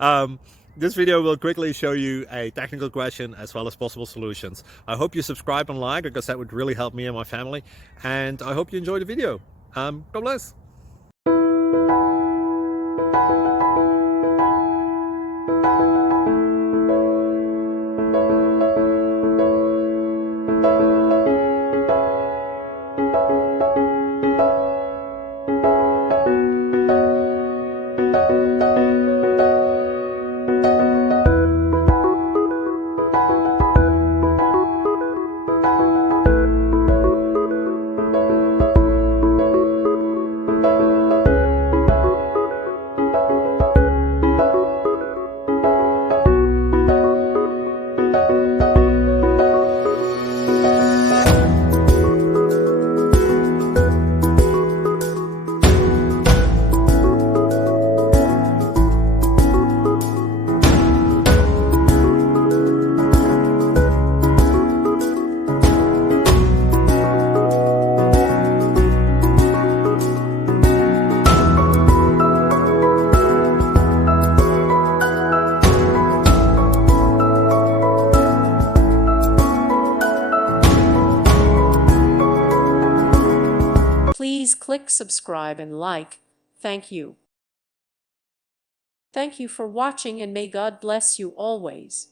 um, this video will quickly show you a technical question as well as possible solutions. I hope you subscribe and like, because that would really help me and my family. And I hope you enjoy the video. God bless. Please click subscribe and like. Thank you. Thank you for watching, and may God bless you always.